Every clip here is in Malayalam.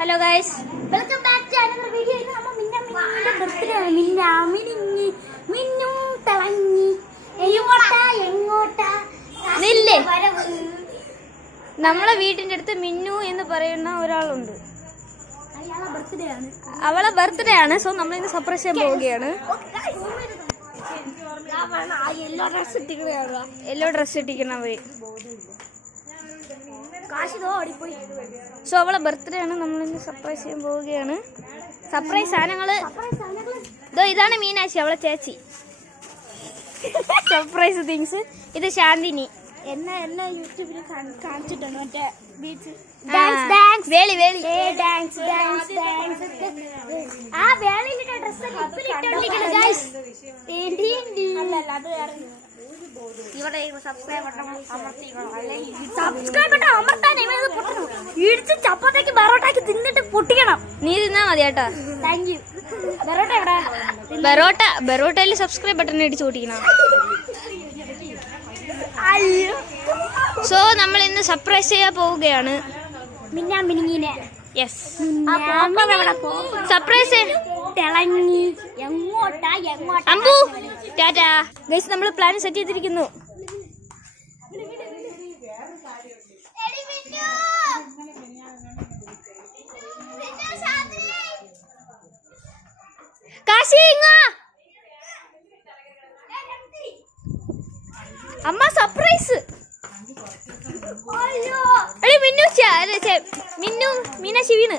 Hello guys, welcome back to another video. ഇന്ന് നമ്മൾ മിന്നിന്റെ ബർത്ത്ഡേ ആണ്. മിന്നു തിളങ്ങി എങ്ങോട്ടാ നില്ലേ. നമ്മളെ വീട്ടിന്റെ അടുത്ത് മിന്നു എന്ന് പറയുന്ന ഒരാളുണ്ട്. അവളെ ബർത്ത്ഡേ ആണ്. സോ നമ്മൾ ഇന്ന് സർപ്രൈസ് ചെയ്യാൻ പോവുകയാണ്. യെല്ലോ ഡ്രസ് ഇട്ടിക്കണവര്. സോ അവളെ ബർത്ത്ഡേ ആണ്. നമ്മളിന്ന് സർപ്രൈസ് ചെയ്യാൻ പോവുകയാണ്. സർപ്രൈസ് സാധനങ്ങള് ഇതാണ് മീനാക്ഷി, അവളെ ചേച്ചി. Surprise things. ഇത് ശാന്തിനി. എന്നെ യൂട്യൂബിൽ കാണിച്ചിട്ടുണ്ട്. മറ്റേ ബീച്ച് വേളി ആ വേളിയിലിട്ട ഡ്രസ് ഇവിടെ സബ്സ്ക്രൈബ് ബട്ടൺ അമർത്താൻ ഇടിച്ച് ചപ്പാത്തേക്ക് ബെറോട്ടാക്കി തിന്നിട്ട് പൊട്ടിക്കണം. നീ തിന്നാ മതി കേട്ടോ. Thank you. ബെറോട്ട എവിടെ? ബെറോട്ടയിൽ സബ്സ്ക്രൈബ് ബട്ടൺ ഇടിച്ച് പൊട്ടിക്കണം. സോ നമ്മൾ ഇന്ന് സർപ്രൈസ് ചെയ്യാൻ പോവുകയാണ് മിനിങ്ങിനെ. യെസ്, സർപ്രൈസ് തിളങ്ങി എങ്ങോട്ടാ അമ്പു ടാറ്റാ. ഗൈസ്, നമ്മൾ പ്ലാൻ സെറ്റ് ചെയ്തിരിക്കുന്നു. കാശി അമ്മ സർപ്രൈസ്. മിന്നു മീനാക്ഷി വീണ്.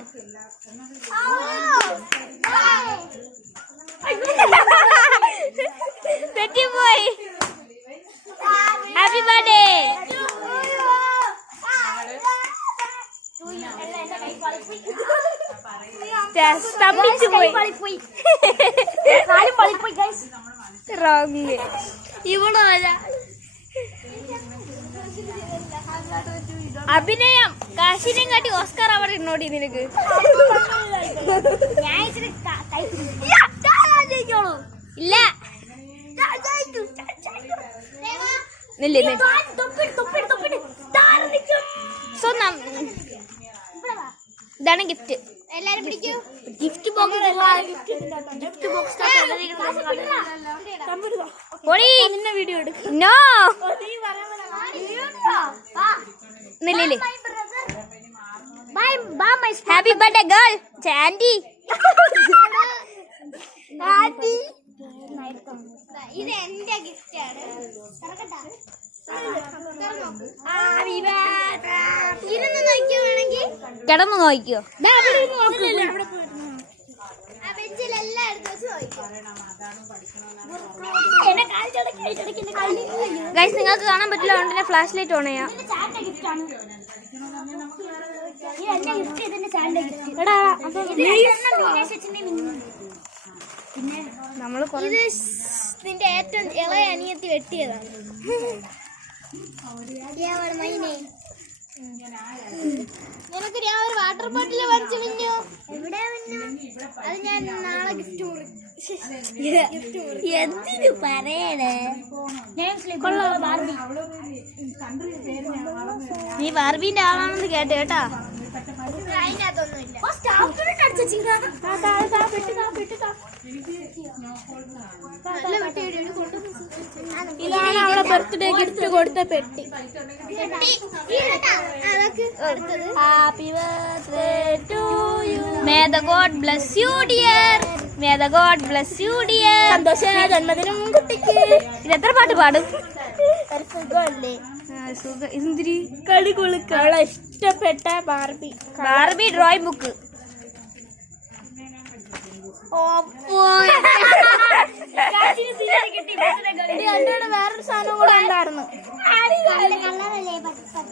തെറ്റിപ്പോയി. Happy birthday. സ്തംഭിച്ചു പോയി. റോങ്. ഇവിടെ അഭിനയം കാശിനെയും കാട്ടി ഓസ്കാർ അവർ ഇന്നോടി നിനക്ക്. ഇല്ല സോ ഇതാണ് ഗിഫ്റ്റ്. എല്ലാരും പിടിക്കൂ. ഗിഫ്റ്റ് ബോക്സ് വീഡിയോ എടുക്കും. നോ നില്ലേ. Happy birthday girl Chandy. ഇത് എന്റെ ഗിഫ്റ്റ് ആണ്. കിടന്നു നോക്കിയോ. ഗൈസ്, നിങ്ങൾക്ക് കാണാൻ പറ്റില്ല, അതുകൊണ്ട് ഫ്ലാഷ് ലൈറ്റ് ഓൺ ചെയ്യാം. നമ്മള് നിന്റെ ഏറ്റവും ഇളയ അനിയത്തി വെട്ടിയതാണ്. നിനക്ക് ഞാൻ ഒരു വാട്ടർ ബോട്ടിൽ മേടിച്ചു മിന്നു. എവിടെ അത് ഞാൻ നാളെ ഗിഫ്റ്റ് എന്തിനു പറയണേ. നീ ബാർബിന്റെ ആളാണെന്ന് കേട്ടോ കേട്ടാ. ഇതാണ് അവളെ ബർത്ത്ഡേ ഗിഫ്റ്റ് കൊടുത്ത പെട്ടി. Happy birthday to you. May the god bless you dear. May the god bless you dear. സന്തോഷ ജന്മദിനം കുട്ടിക്ക്. ഇത് എത്ര പാട്ട് പാടും? സുഖമല്ലേ? എന്തിരി കളി കുളിക്കളെ ഇഷ്ടപ്പെട്ട ബാർബി ഡ്രോയിങ് ബുക്ക്. വേറൊരു സാധനം കൂടെ ഉണ്ടായിരുന്നു.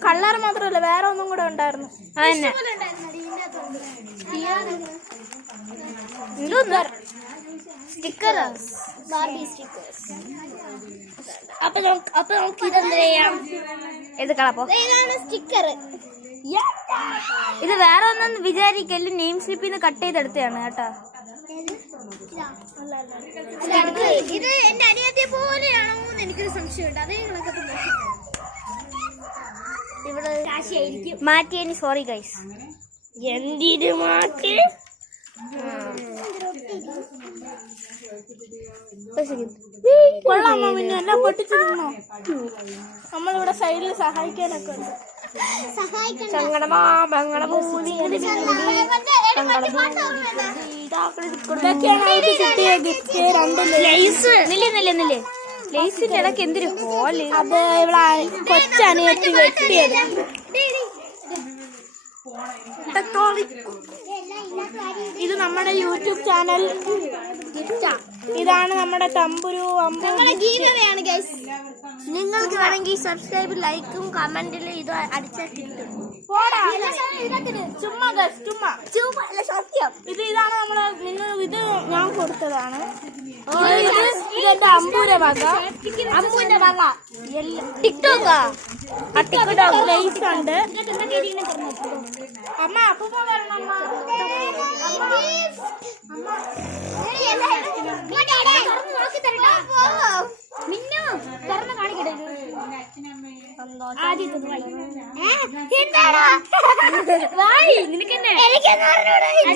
കളർ മാത്രമല്ല, വേറെ ഒന്നും കൂടെ ഉണ്ടായിരുന്നു. Stickers, Barbie stickers. അപ്പൊ നമുക്ക് ഇതെന്ത് ചെയ്യാം? ഇത് കളപ്പോ. ഇതാണ് സ്റ്റിക്കർ. ഇത് വേറെ ഒന്നും വിചാരിക്കല്, നെയിം സ്ലിപ്പിൽ നിന്ന് കട്ട് ചെയ്തെടുത്തതാണ് കേട്ടോ. ഇത് എന്റെ അനിയത്തെ പോലെയാണോ എന്ന് എനിക്കൊരു സംശയമുണ്ട്. അതേ കണക്കത്ത് ഇവിടെ മാറ്റിയതിന് സോറി ഗൈസ്. എന്തിനു മാറ്റി കൊള്ളാമോ പിന്നെ എല്ലാം പൊട്ടിച്ചിരുന്നോ? നമ്മളിവിടെ സൈഡിൽ സഹായിക്കാനൊക്കെ ഉണ്ട്. ലേസിന്റെ ഇടയ്ക്ക് എന്തൊരു ഹോല്. അത് ഇവിടെ കൊച്ചനിയത്തി വെട്ടിയത്. ഇത് നമ്മുടെ യൂട്യൂബ് ചാനൽ. ഇതാണ് നമ്മുടെ തമ്പുരു ഗീതയാണ് ഗൈസ്. നിങ്ങൾക്ക് വേണമെങ്കിൽ സബ്സ്ക്രൈബ് ലൈക്കും കമന്റിൽ ഇത് അടിച്ചാൽ കിട്ടും. ചുമ്മാ ഗൈസ്, ചുമ്മാ സത്യം. ഇതാണ് നമ്മള് നിങ്ങൾ ഇത് ഞാൻ കൊടുത്തതാണ്. ഇതെന്റെ അമ്പൂന്റെ വക. അമ്മൂന്റെ വക ടിക്ടോക്കാ. ടിക്ടോക്ക് ലൈസ് ഉണ്ട്. അമ്മ അപ്പൂപ്പ വരണം.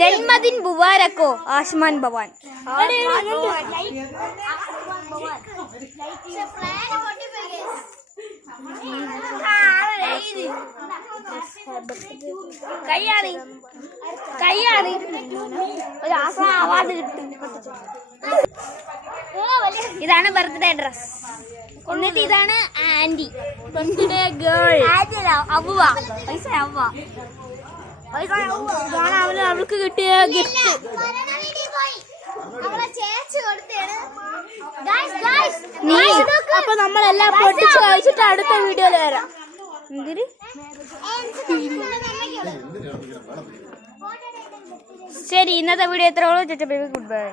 ജന്മദിൻ മുബാരക്കോ ആസ്മാൻ ഭവാൻ. കയ്യാണി ഒരു അവാർഡ് കിട്ടും. ഇതാണ് ബർത്ത്ഡേ ഡ്രസ്. എന്നിട്ട് ഇതാണ് ആന്റി ബർത്ത്ഡേ ഗേൾ. അവ്വ പൈസ അവ്വ. ഇതാണ് അവൾക്ക് കിട്ടിയ ഗിഫ്റ്റ്. അപ്പൊ നമ്മളെല്ലാം പൊട്ടിച്ച് കഴിച്ചിട്ട് അടുത്ത വീഡിയോയിൽ വരാം. ശരി, ഇന്നത്തെ വീഡിയോ എത്ര ഉള്ളൂ. Good bye.